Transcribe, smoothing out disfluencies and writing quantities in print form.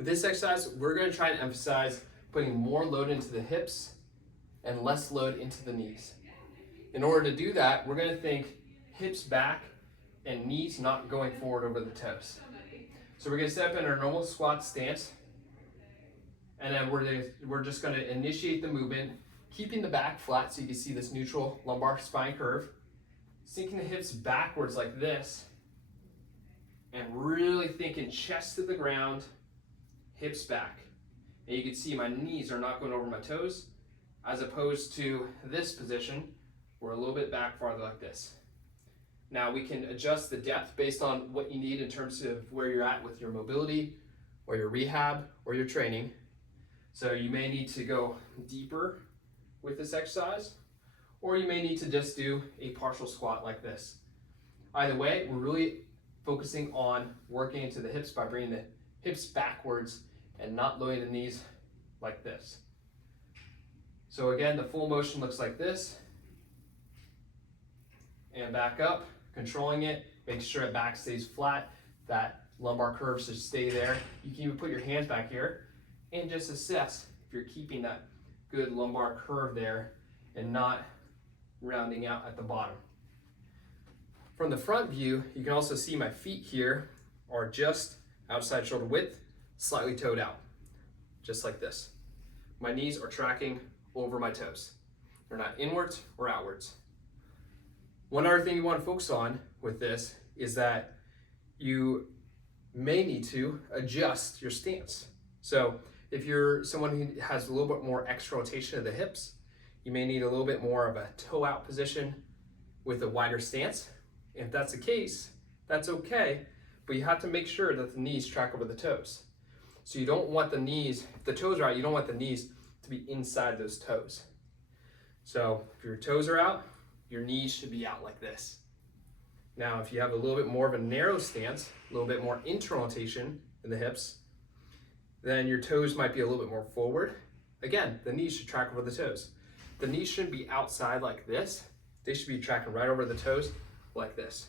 With this exercise, we're going to try and emphasize putting more load into the hips and less load into the knees. In order to do that, we're going to think hips back and knees not going forward over the toes. So we're going to set up in our normal squat stance, and then we're just going to initiate the movement, keeping the back flat so you can see this neutral lumbar spine curve, sinking the hips backwards like this, and really thinking chest to the ground, hips back. And you can see my knees are not going over my toes, as opposed to this position, we're a little bit back farther like this. Now we can adjust the depth based on what you need in terms of where you're at with your mobility, or your rehab, or your training. So you may need to go deeper with this exercise, or you may need to just do a partial squat like this. Either way, we're really focusing on working into the hips by bringing the hips backwards and not loading the knees like this. So again, the full motion looks like this. And back up, controlling it, make sure that back stays flat, that lumbar curve should stay there. You can even put your hands back here and just assess if you're keeping that good lumbar curve there and not rounding out at the bottom. From the front view, you can also see my feet here are just outside shoulder width, slightly toed out, just like this. My knees are tracking over my toes. They're not inwards or outwards. One other thing you want to focus on with this is that you may need to adjust your stance. So if you're someone who has a little bit more extra rotation of the hips, you may need a little bit more of a toe out position with a wider stance. If that's the case, that's okay, but you have to make sure that the knees track over the toes. So you don't want the knees, if the toes are out, you don't want the knees to be inside those toes. So if your toes are out, your knees should be out like this. Now, if you have a little bit more of a narrow stance, a little bit more internal rotation in the hips, then your toes might be a little bit more forward. Again, the knees should track over the toes. The knees shouldn't be outside like this. They should be tracking right over the toes like this.